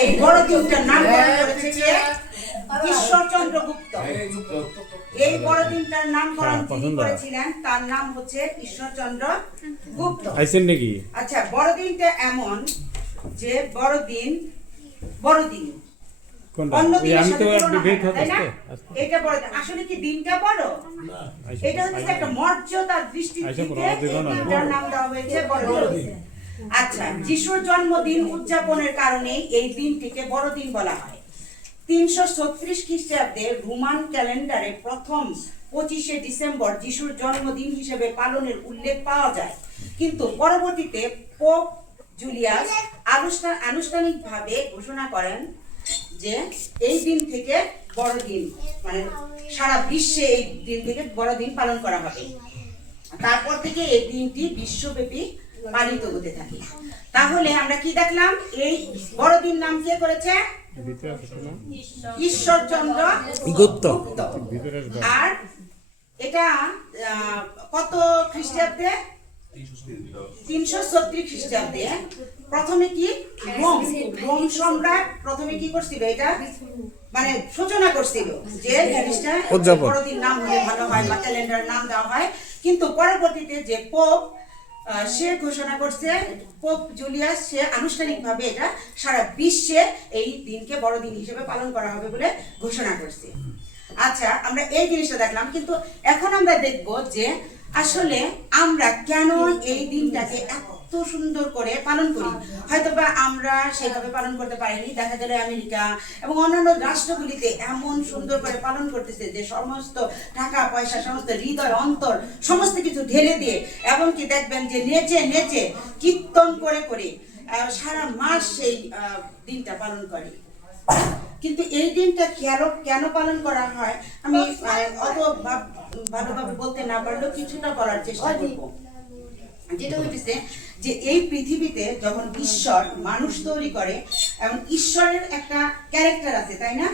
এই বড়দিনটার নামকরণ করেছে কে? ঈশ্বরচন্দ্র গুপ্ত। এই বড়দিনটার নামকরণ যিনি করেছিলেন তার নাম হচ্ছে ঈশ্বরচন্দ্র গুপ্ত। আচ্ছা, বড়দিনটা এমন যে বড়দিন অন্য দিনের সাথে তুলনা হয় না, তাই না? এটা বড়দিন আসলে কি দিনটা বড়? এটা হচ্ছে একটা মর্যাদার দৃষ্টি থেকে এই দিনটার নাম দেওয়া হয়েছে বড়দিন। আচ্ছা, যিশুর জন্মদিন উদযাপনের কারণে এই দিনটিকে বড়দিন বলা হয়। 336 খ্রিস্টাব্দে রোমান ক্যালেন্ডারে প্রথম 25শে ডিসেম্বর যিশুর জন্মদিন হিসেবে পালনের উল্লেখ পাওয়া যায়, কিন্তু পরবর্তীতে পোপ জুলিয়াস আনুষ্ঠানিকভাবে ঘোষণা করেন যে এই দিন থেকে বড়দিন, মানে সারা বিশ্বে এই দিন থেকে বড়দিন পালন করা হবে। তারপর থেকে এই দিনটি বিশ্বব্যাপী পালিত হতে থাকে। তাহলে আমরা কি দেখলাম? এই বড়দিন নাম কে করেছে? ঈশ্বরচন্দ্র গুপ্ত। আর এটা কত খ্রিস্টাব্দে? 336 খ্রিস্টাব্দে। প্রথমে কি রোম সম্রাট প্রথমে কি করছিল? এটা মানে সূচনা করছিল যে জিনিসটা বড়দিন নাম হলে ভালো হয় বা ক্যালেন্ডার নাম দেওয়া হয়, কিন্তু পরবর্তীতে যে পোপ সে ঘোষণা করছে, পোপ জুলিয়াস, সে আনুষ্ঠানিকভাবে এটা সারা বিশ্বে এই দিনকে বড়দিন হিসেবে পালন করা হবে বলে ঘোষণা করছে। আচ্ছা, আমরা এই জিনিসটা দেখলাম, কিন্তু এখন আমরা দেখব যে আসলে আমরা কেন এই দিনটাকে এত সুন্দর করে পালন করি। হয়তোবা আমরা সেভাবে পালন করতে পারিনি, দেখা গেল আমেরিকা এবং অন্যান্য রাষ্ট্রগুলিতে এমন সুন্দর করে পালন করতেছে যে সমস্ত টাকা পয়সা, সমস্ত হৃদয় অন্তর সমস্ত কিছু ঢেলে দিয়ে, এমনকি দেখবেন যে নেচে নেচে কীর্তন করে করে সারা মাস সেই দিনটা পালন করে। কিন্তু এই দিনটা কেন পালন করা হয় আমি অত ভালোভাবে বলতে না পারলেও কিছুটা বলার চেষ্টা করব। যেটা হইতেছে যে এই পৃথিবীতে যখন ঈশ্বর মানুষ তৈরি করে, এবং ঈশ্বরের একটা ক্যারেক্টার আছে, তাই না?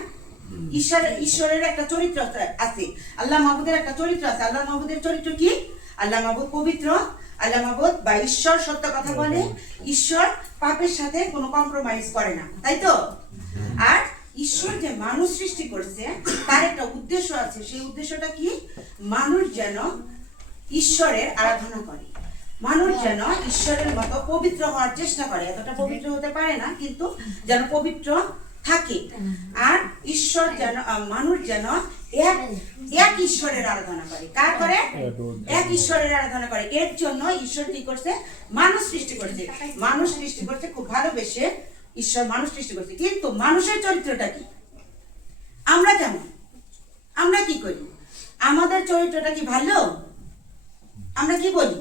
ঈশ্বরের একটা চরিত্র আছে, আল্লাহ মাহবুদের একটা চরিত্র আছে। আল্লাহ মাহবুদের চরিত্র কি? আল্লাহ মাহবুদ পবিত্র, আল্লাহ মাহবুদ বা ঈশ্বর সত্য কথা বলে, ঈশ্বর পাপের সাথে কোনো কম্প্রোমাইজ করে না, তাই তো? আর ঈশ্বর যে মানুষ সৃষ্টি করছে তার একটা উদ্দেশ্য আছে। সেই উদ্দেশ্যটা কি? মানুষ যেন ঈশ্বরের আরাধনা করে, মানুষ যেন ঈশ্বরের মতো পবিত্র হওয়ার চেষ্টা করে। এতটা পবিত্র হতে পারে না, কিন্তু যেন পবিত্র থাকে। আর ঈশ্বর যেন, মানুষ যেন এক ঈশ্বরের আরাধনা করে। কার করে? এক ঈশ্বরের আরাধনা করে। এর জন্য ঈশ্বর কি করছে? মানুষ সৃষ্টি করছে। মানুষ সৃষ্টি করছে খুব ভালোবেসে ঈশ্বর মানুষ সৃষ্টি করছে। কিন্তু মানুষের চরিত্রটা কি? আমরা কেমন? আমরা কি করি? আমাদের চরিত্রটা কি ভালো? আমরা কি বলি?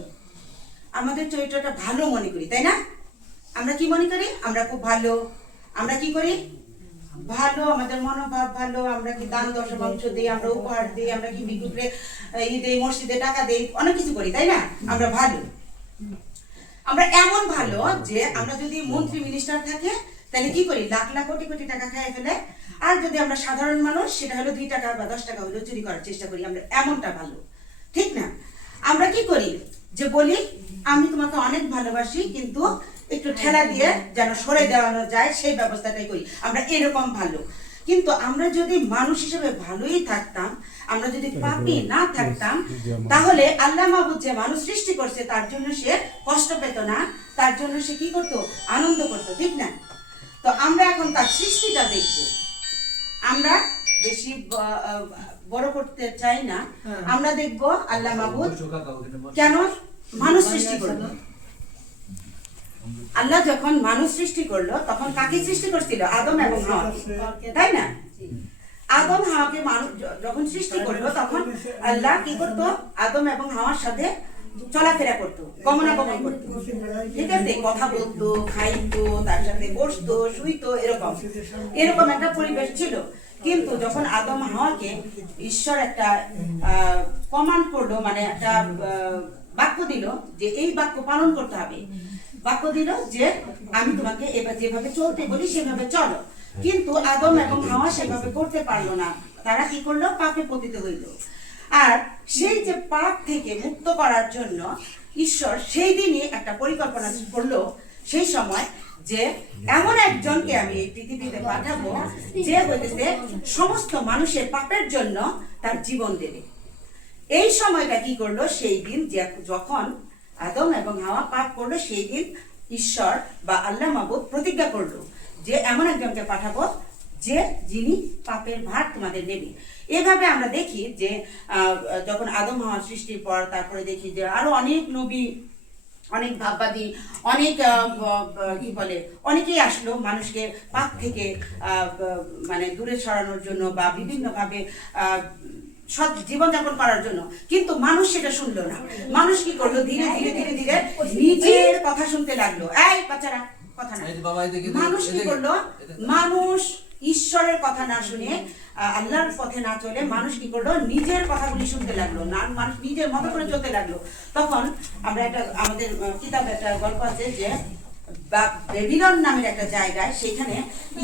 আমাদের চরিত্রটা ভালো মনে করি, তাই না? আমরা কি মনে করি? আমরা খুব ভালো। আমরা কি করি? ভালো, আমাদের মনোভাব ভালো। আমরা কি দান দশমাংশ দিই, আমরা উপহার দিই, আমরা কি বিকুটে ঈদে মসজিদে টাকা দেই, অনেক কিছু করি, তাই না? আমরা ভালো। আমরা এমন ভালো যে আমরা যদি মন্ত্রী মিনিস্টার থাকে তাহলে কি করি? লাখ লাখ কোটি কোটি টাকা খেয়ে ফেলে। আর যদি আমরা সাধারণ মানুষ, সেটা হলো 2 টাকা বা 10 টাকা হলো চুরি করার চেষ্টা করি। আমরা এমনটা ভালো, ঠিক না? আমরা কি করি? যে বলি আমি তোমাকে অনেক ভালোবাসি, কিন্তু একটু ঠেলা দিয়ে যেন সরে দেওয়ানো যায় সেই ব্যবস্থাটাই করি। আমরা এরকম ভালো। কিন্তু আমরা যদি মানুষ হিসেবে ভালোই থাকতাম, আমরা যদি পাপী না থাকতাম, তাহলে আল্লাহ মাহবুদ যে মানুষ সৃষ্টি করছে তার জন্য সে কষ্ট পেত না, তার জন্য সে কি করতো? আনন্দ করতো, ঠিক না? তো আমরা এখন তার সৃষ্টিটা দেখব। আমরা বেশি বড় করতে চাই না, আমরা দেখব আল্লাহ মাহবুদ কেন মানুষ সৃষ্টি করলো। আল্লাহ যখন মানুষ সৃষ্টি করলো তখন কাকে সৃষ্টি করছিল? আদম এবং হাওয়া, তাই না? আদম হাওয়াকে মানুষ যখন সৃষ্টি করলো তখন আল্লাহ কি করতো? আদম এবং হাওয়ার সাথে চলাফেরা করতো, গমনাগমন করতো, ঠিক আছে? কথা বলতো, খাইতো, তার সাথে বসতো, শুইতো, এরকম একটা পরিবেশ ছিল। কিন্তু যখন আদম হাওয়াকে ঈশ্বর একটা কমান্ড করলো, মানে একটা বাক্য দিল যে এই বাক্য পালন করতে হবে, বাক্য দিল যে আমি তোমাকে এবার যেভাবে চলতে বলি সেভাবে চলো, কিন্তু আদম এবং হাওয়া সেভাবে করতে পারলো না। তারা কি করলো? পাপে পতিত হইল। আর সেই যে পাপ থেকে মুক্ত করার জন্য ঈশ্বর সেই দিনই একটা পরিকল্পনা করলো, সেই সময় যে এমন একজনকে আমি এই পৃথিবীতে পাঠাবো যে হইতেছে সমস্ত মানুষের পাপের জন্য তার জীবন দেবে। এই সময়টা কি করলো, সেই দিন যখন আদম এবং হাওয়া পাপ করলো, সেই দিন ঈশ্বর বা আল্লাহ মাবুদ প্রতিজ্ঞা করলো যে এমন একজনকে পাঠাবো যে যিনি পাপের ভার তোমাদের নেবে। এভাবে আমরা দেখি যে যখন আদম হাওয়া সৃষ্টির পর তারপরে দেখি যে আরো অনেক নবী, অনেক ভাববাদী, অনেক কি বলে, অনেকেই আসলো মানুষকে পাপ থেকে মানে দূরে সরানোর জন্য বা বিভিন্নভাবে সৎ জীবনযাপন করার জন্য। কিন্তু মানুষ সেটা শুনলো না। মানুষ কি করলো, ধীরে ধীরে ধীরে ধীরে নিজের কথা শুনতে লাগলো। এই বাচ্চারা কথা না, মানুষ কি করলো, মানুষ ঈশ্বরের কথা না শুনে, আল্লাহর পথে না চলে মানুষ কি করলো, নিজের কথাগুলি শুনতে লাগলো, না মানুষ নিজের মতো করে চলতে লাগলো। তখন আমরা একটা আমাদের কিতাবে একটা গল্প আছে যে বেবিলন নামের একটা জায়গায়, সেখানে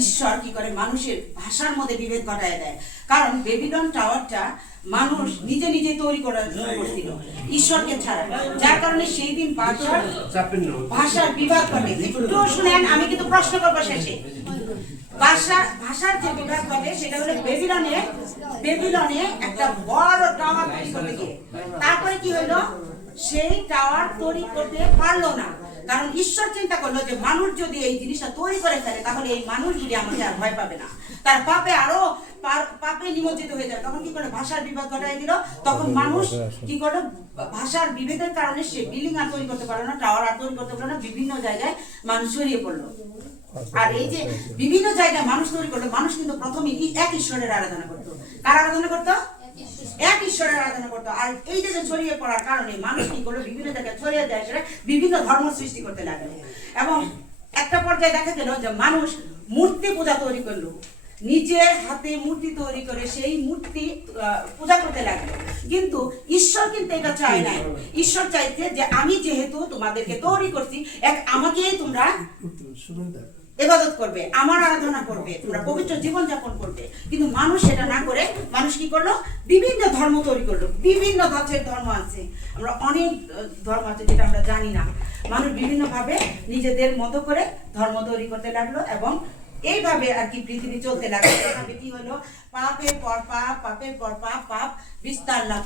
ঈশ্বর কি করে মানুষের ভাষার মধ্যে বিভেদ ঘটায় দেয়। কারণ বেবিলন টাওয়ারটা মানুষ নিজে নিজে তৈরি করা শুরু করছিল ঈশ্বরকে ছাড়া, যার কারণে সেই দিন ভাষার বিবাদ ঘটে। একটু শুনেন, আমি কিন্তু প্রশ্ন করবো শেষে। ভাষার যে বিভাগ ঘটে সেটা হলো বেবিলনে একটা বড় টাওয়ার তৈরি করতে গিয়ে, তারপরে কি হলো, সেই টাওয়ার তৈরি করতে পারলো না। কারণ ঈশ্বর চিন্তা করলো যে মানুষ যদি এই জিনিসটা তৈরি করে ফেলে তাহলে এই মানুষগুলি আমাকে আর ভয় পাবে না, তার পাপে নিমজ্জিত হয়ে যাবে। তখন কি করলো, ভাষার বিভাগ ঘটাই দিল। তখন মানুষ কি করলো, ভাষার বিভেদের কারণে সে বিল্ডিং আর তৈরি করতে পারলো না, টাওয়ার আর তৈরি করতে পারলো না, বিভিন্ন জায়গায় মানুষ ছড়িয়ে পড়লো। আর এই যে বিভিন্ন জায়গায় মানুষ তৈরি করলো, মানুষ কিন্তু প্রথমে এক ঈশ্বরের আরাধনা করতো। কার আরাধনা করতো? এক ঈশ্বরের আরাধনা করতো। আর এই যে ছড়িয়ে পড়ার কারণে মানুষ কি করলো, বিভিন্ন জায়গায় ছড়িয়ে দেয়, সেটা বিভিন্ন ধর্ম সৃষ্টি করতে লাগলো। এবং একটা পর্যায়ে দেখা গেল যে মানুষ মূর্তি পূজা তৈরি করলো, নিজের হাতে মূর্তি তৈরি করে সেই মূর্তি পূজা করতে লাগলো। কিন্তু ঈশ্বর কিন্তু এটা চায় নাই। ঈশ্বর চাইছে যে আমি যেহেতু তোমাদেরকে তৈরি করছি, আমাকেই তোমরা ইবাদত করবে, আমার আরাধনা করবে, তোমরা পবিত্র জীবন যাপন করবে। কিন্তু মানুষ সেটা না করে মানুষ কি করলো, বিভিন্ন ধর্ম তৈরি করলো। বিভিন্ন ধাঁচের ধর্ম আছে, আমরা অনেক ধর্ম আছে যেটা আমরা জানি না। মানুষ বিভিন্ন ভাবে নিজেদের মতো করে ধর্ম তৈরি করতে লাগলো এবং এইভাবে আর কি পৃথিবী চলতে লাগলো। এভাবে কি হলো, পাপের পর পাপ, পাপের পর পাপ, পাপ বিস্তার লাভ